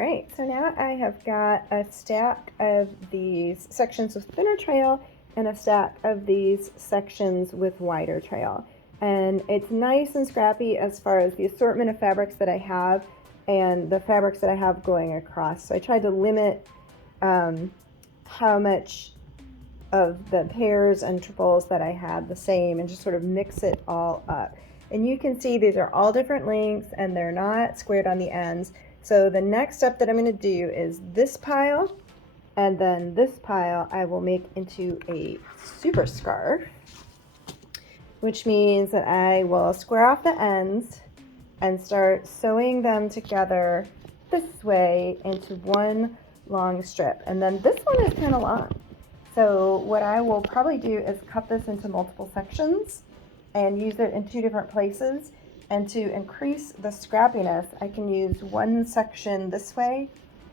right, so now I have got a stack of these sections with thinner trail and a stack of these sections with wider trail. And it's nice and scrappy as far as the assortment of fabrics that I have and the fabrics that I have going across. So I tried to limit how much of the pairs and triples that I had the same and just sort of mix it all up. And you can see these are all different lengths and they're not squared on the ends. So the next step that I'm going to do is this pile, and then this pile I will make into a super scarf, which means that I will square off the ends and start sewing them together this way into one long strip. And then this one is kind of long. So what I will probably do is cut this into multiple sections and use it in two different places. And to increase the scrappiness, I can use one section this way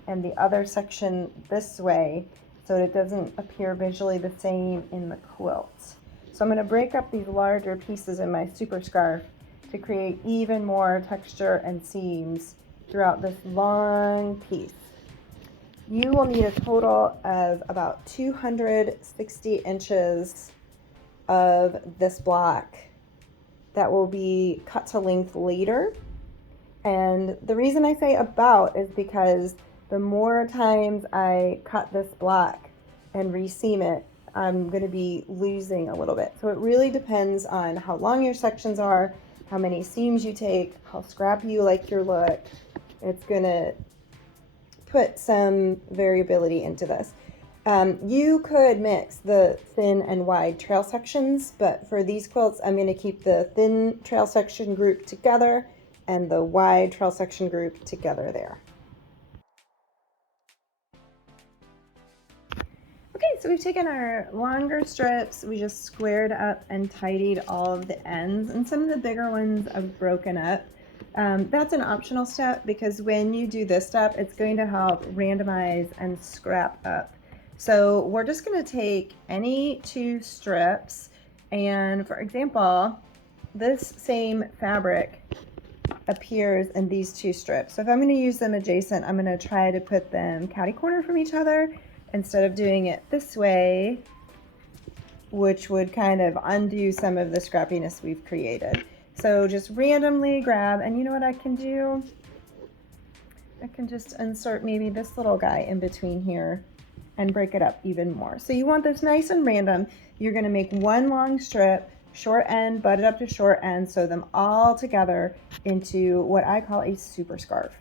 and the other section this way so it doesn't appear visually the same in the quilt. So I'm going to break up these larger pieces in my super scarf to create even more texture and seams throughout this long piece. You will need a total of about 260 inches of this block that will be cut to length later. And the reason I say about is because the more times I cut this block and reseam it, I'm going to be losing a little bit. So it really depends on how long your sections are, how many seams you take, how scrappy you like your look. It's going to put some variability into this. You could mix the thin and wide trail sections, but for these quilts, I'm going to keep the thin trail section group together and the wide trail section group together there. Okay, so we've taken our longer strips, we just squared up and tidied all of the ends, and some of the bigger ones I've broken up. That's an optional step because when you do this step, it's going to help randomize and scrap up. So we're just going to take any two strips, and for example, this same fabric appears in these two strips. So if I'm going to use them adjacent, I'm going to try to put them catty corner from each other instead of doing it this way, which would kind of undo some of the scrappiness we've created. So just randomly grab, and you know what I can do? I can just insert maybe this little guy in between here and break it up even more. So you want this nice and random. You're going to make one long strip, short end, butt it up to short end, sew them all together into what I call a super scarf.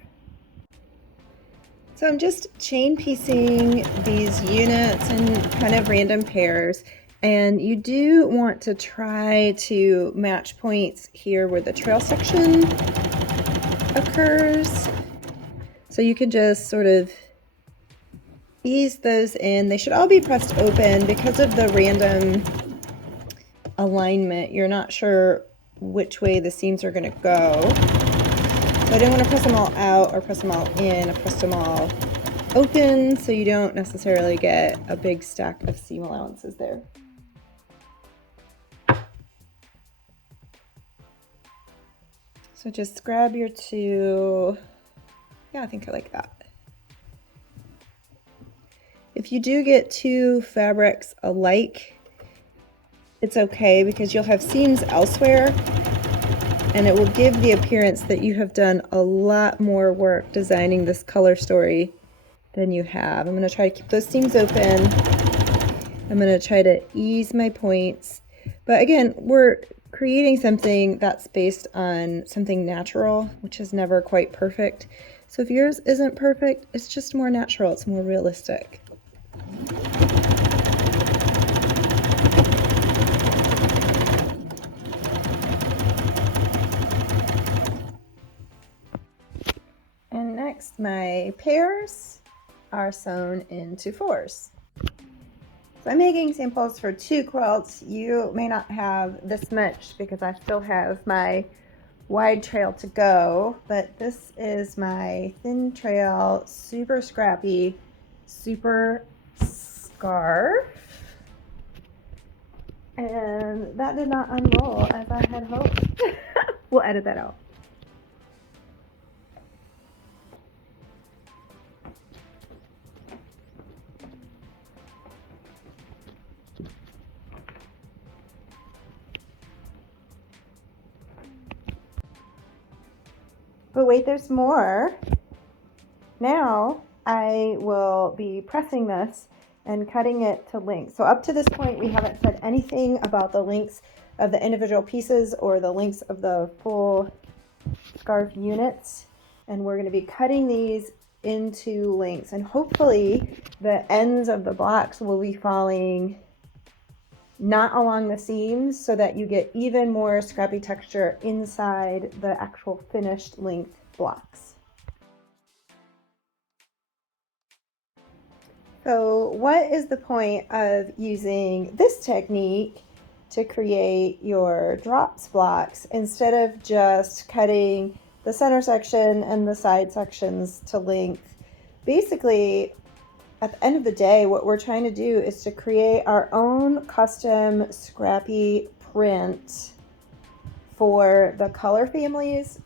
So I'm just chain piecing these units in kind of random pairs. And you do want to try to match points here where the trail section occurs. So you can just sort of ease those in. They should all be pressed open because of the random alignment. You're not sure which way the seams are going to go. So I didn't want to press them all out or press them all in. I pressed them all open so you don't necessarily get a big stack of seam allowances there. So just grab your two, yeah, I think I like that. If you do get two fabrics alike, it's okay because you'll have seams elsewhere and it will give the appearance that you have done a lot more work designing this color story than you have. I'm going to try to keep those seams open. I'm going to try to ease my points. But again, we're creating something that's based on something natural, which is never quite perfect. So if yours isn't perfect, it's just more natural, it's more realistic. And next, my pairs are sewn into fours. So I'm making samples for 2 quilts. You may not have this much because I still have my wide trail to go, but this is my thin trail, super scrappy, super scarf. And that did not unroll as I had hoped. We'll edit that out. But wait, there's more. Now I will be pressing this and cutting it to length. So up to this point, we haven't said anything about the lengths of the individual pieces or the lengths of the full scarf units. And we're going to be cutting these into lengths, and hopefully the ends of the blocks will be falling not along the seams so that you get even more scrappy texture inside the actual finished length blocks. So what is the point of using this technique to create your drops blocks instead of just cutting the center section and the side sections to length? Basically, at the end of the day, what we're trying to do is to create our own custom scrappy print for the color families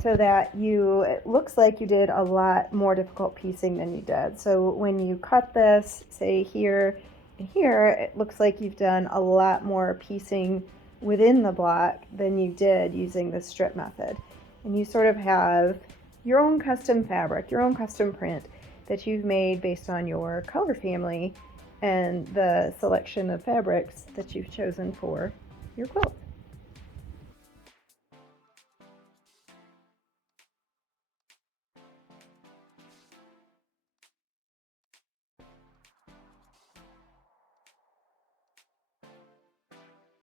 so that it looks like you did a lot more difficult piecing than you did. So when you cut this, say here and here, it looks like you've done a lot more piecing within the block than you did using the strip method. And you sort of have your own custom fabric, your own custom print that you've made based on your color family and the selection of fabrics that you've chosen for your quilt.